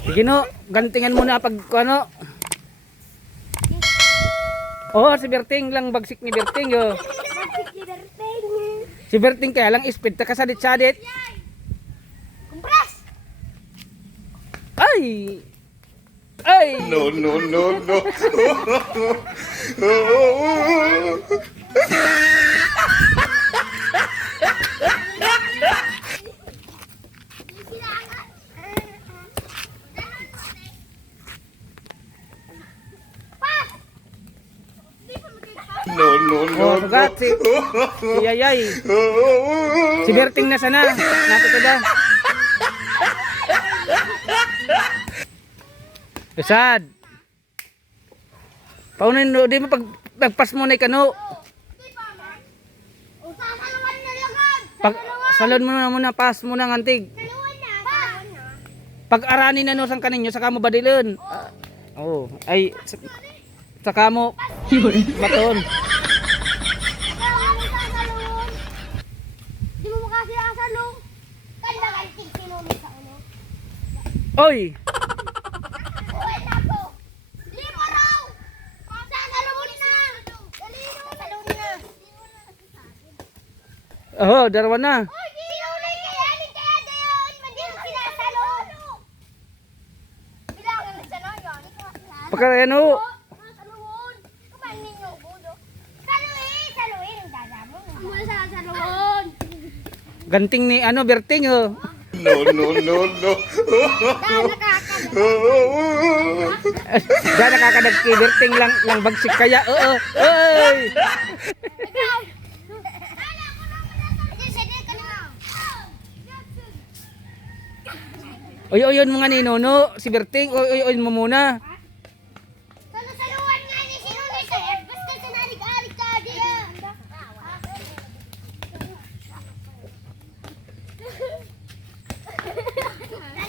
Sige no, gantingan mo na pag ano. Oh, si Berting lang bagsik ni Berting yo. Si Berting kaya lang speed ta kasadit-sadit. Kumpres! Ay! Ay! No, no, no, no. No, no, no. Oh, sugat si si Yayay. Si Berting na sana. Natutuda. Usad. Paunin no, di mo pag pagpas mo na kano. O, sasaluan na lagad! Pag salon mo na muna pas mo na ngantig. Pag arani na no sang kaninyo saka mo badilon. Oh, ay sa- saka mo baton. Saluan mo sasalun! Di mo makasi asalong! Kanda ka itig sinunod sa ulo. Oy, Uy, tapo! Lima raw! Sasalun na! Dali na! Sasalun na! oh, darwa na. Uy, sinunod kaya ni kaya dayon! Madin sinasalon! Bilangan na sa noyon. Pagka ano, Saluon! Kumain ninyo, budo. Saluin! Saluin! Ang dadamo. Mula sa saluon! ganting ni ano Berting oh. No, no, no, no. Dahil nakakada. Da nakakadag kay Berting lang lang bagsik kaya. Oo. Oy. Oy oy mga ninuno, si Berting. Oy oy oy mo muna. Salusaluan nga ni Sinunod sa F. Basta sa nalig-alig ka diyan.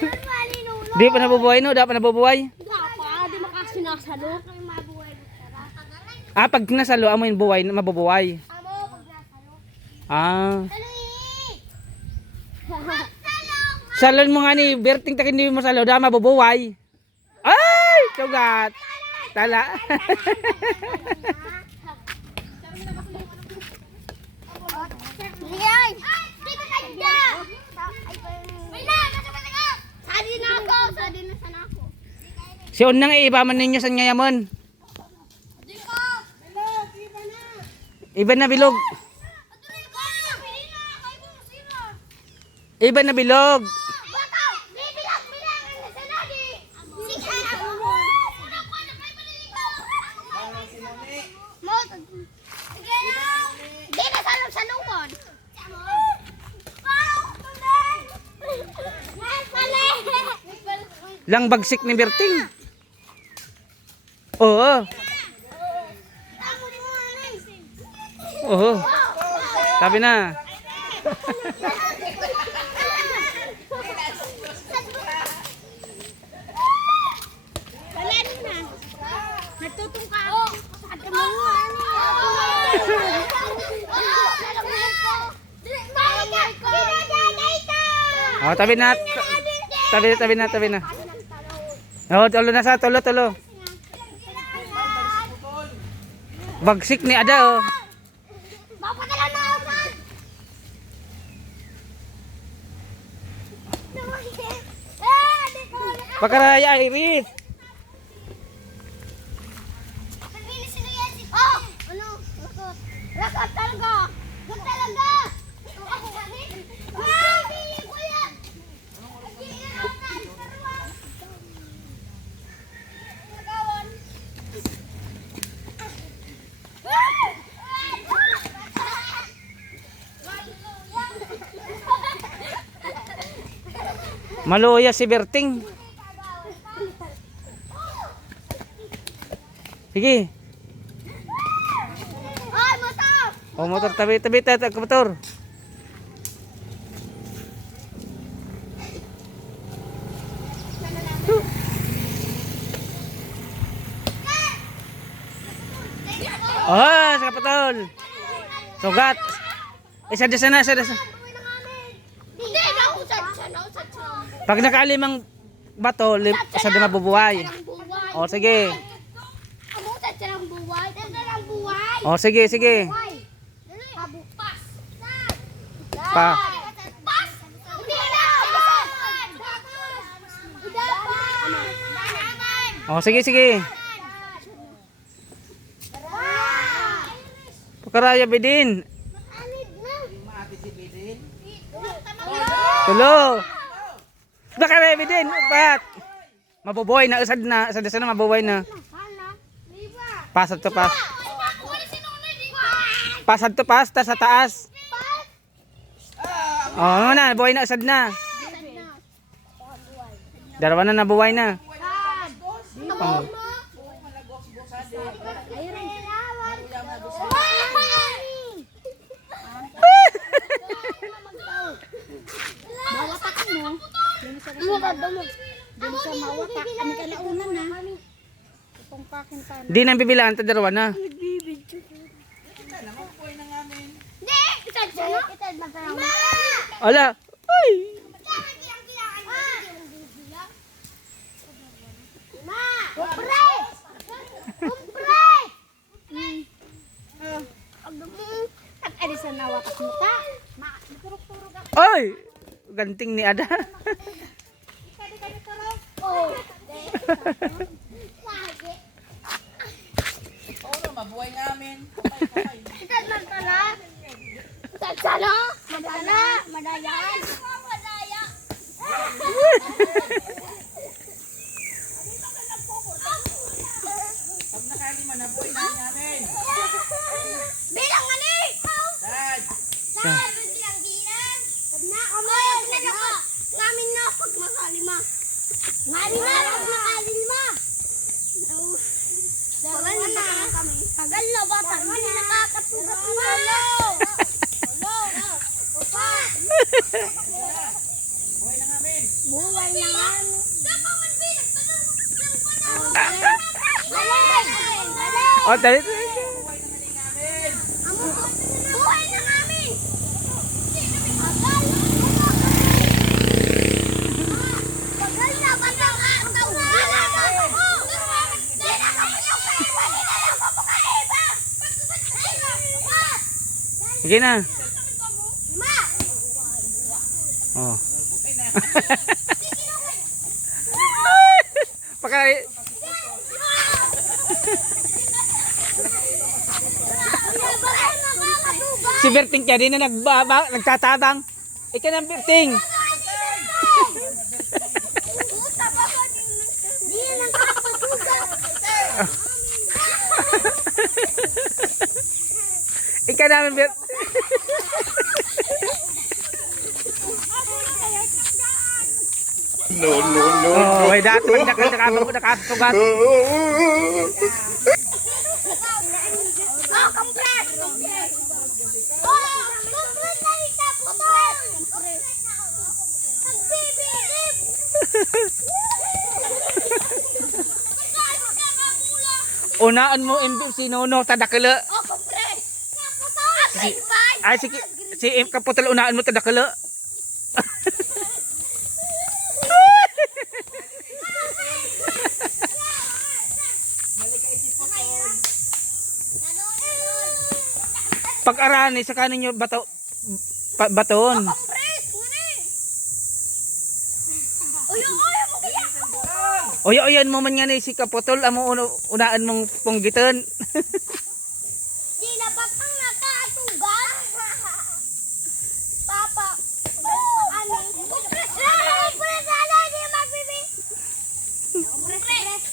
Saluan mo, Alinuno. Di pa nabubuhay no, da pa nabubuhay. Pa, di makasinasalo. Kaya Ah, pag nasalo amo yung buhay, mabubuhay. Amo, pag nasalo. Ah. Salon mo nga ni Berting takin di mo salo, da mabubuhay. Ay, sugat. Tala. Liyay! Dito ka dyan! May na! Masabay ka! Sadi na sana ako. si unang iba man ninyo san ngayamon. Iba na bilog. Ko! Iba na bilog. Baka! Bibilang! Bilangan na sa nadi! Sige! Ako mo! Una ko! Ano kayo paliligaw? Mo! Sige na! Di na sa salungon! Parang tuloy! Yes! Mali! Lang bagsik ni Berting. Oo. Oo. Sabi na. Wala na. Nagtutong ka. At mo. Oh, tabi na. Tabi na, tabi na, tabi na. Oh, tulo na sa tulo, tulo. Bagsik ni Ada oh. Ko. Pakaraya Iris. Naglinis sila yan si Oh! Ano? Rakot. Rakot talaga! Rakot talaga! Ako kani? Ah! Bili ko yan! Nagawan. Maluya si Berting. Sige. Ay, motor! Oh, motor tabi, tabi, tabi, tabi, motor. Oh, sa kapatol. Sugat. Isa desa na, isa desa. Hindi, nausad siya, nausad siya. Pag nakalimang bato, lim, sa. Ang buway. O sige. O sige, sige. Pa. O sige, sige. Pakaraya bidin. Tulo. Pakaraya bidin. Pat. Mabubuhay na, usad na. Usad na mabubuhay na. Pasad to pas. Pasad to pas, ta sa taas. O, ano na, buhay na, usad na. Dalawa na nabuhay na. Oh. Mo. Dito sa damo. Dito sa mawatak. Ano ka na? Itong pakin pa. Di nang bibilaan, ta dalawa na. Hindi! Itad siya, no? Itad magkarang. Ma! Ala. Uy. Ma! Kumpre! Kumpre! At ali sa nawatak mo ta. Ma, turok-turok ako. Oy. Ganting ni Ada. Oo, mabuhay namin. Itad man pala. Itad siya, no? Madala. Madayan. Madaya. Pag nakalima na buhay na namin. Bilang nga ni! Dad, Dahil bilang bilang. Pag na kami. Ngamin na pag makalima. Ngamin na pag makalima. Tagal na kami. Tagal na ba? Tagal na nakakatugat mo. Hello! Hello! Papa! buhay na namin. Buhay na namin. Galing! Galing! O, dali. Buhay na namin! Tagal na ba na nga? Wala na ako! Di na kami yung kaiba! Di na lang ako kaiba! Sige na. Oh. Pakay. Si Berting kaya din na nagbaba, nagtatabang. Ika ng Berting. Ika namin Bert. No, no, no, Oh, ay dati pag nakakabang nakasugat. no. Oh! Compress! Oh, compress na rin sa putol! Nagbibilib! Unaan mo MB si Nono tadakala. Oh, compress! Naputol! Ay si si kaputol unaan mo tadakala. Pag arani sa kanin nyo bato pa, baton. Compress! Ngani! Uy, uy, mo kaya! Oy oyan mo man nga ni si kaputol amo uno- unaan mong punggitan. Di na ba pang nakatugan? Papa, ano? Compress! Compress na! Di magbibi! Compress!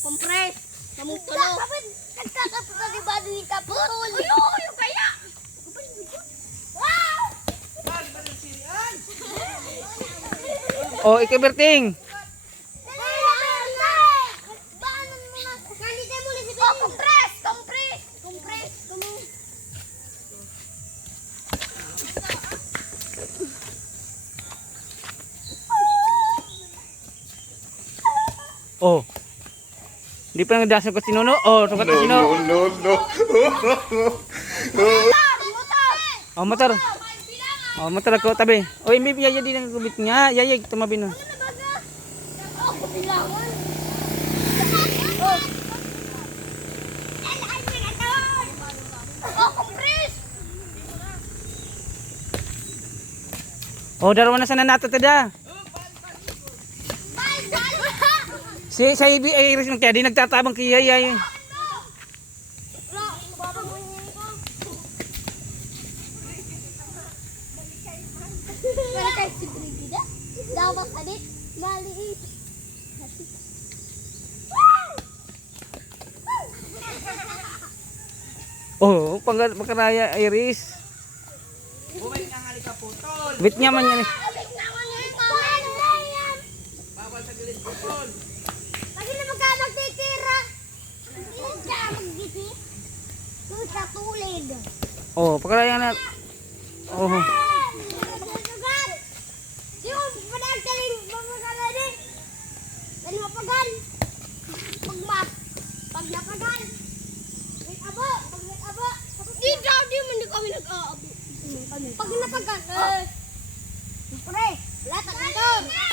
Compress! Namang tulo! Nagkakaputo di ba doon kaputol? Uy, uy, kaya! Wow! O ikaw Berting. Oh! Compress! Oh. Di pa nagdasal ko si Nono. Oh, sugat ko No, si no, Nono. no, no. Oh, motor. Oh, motor ako tabi. Oy, may yaya din ang gubit nga. Yaya tumabi na. Oh. Darawa na sana nato tada. Si sa ibi ay man kaya di nagtatabang kaya yay. Lo, bababuhin ko. Wala kayo si Brigida? Dapat adit, maliit. Oh, pang pagkaraya iris. Buhay nga nga ka putol. Bit niya man yan. eh. Bawal sa gilid putol. Lagi na magka magtitira. Hindi ka magtitira. Doon sa tulid. Oh, pagkaraya na. Oh. Yung panagtaling mamagala din. Dali mapagal. Pag map. Pag napagal. May abo. Pag may abo. Di, di Pag napagal. Eh. Pre, wala ka dito.